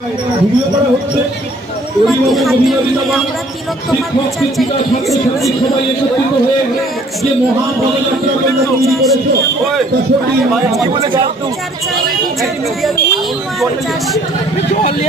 Video করা হচ্ছে। আমরা তিলোত্তমার বিচার চাইতে সবাই একত্রিত হয়ে যে মহা পদযাত্রা তোমরা তৈরি করেছো, বিচার চাই ছাত্র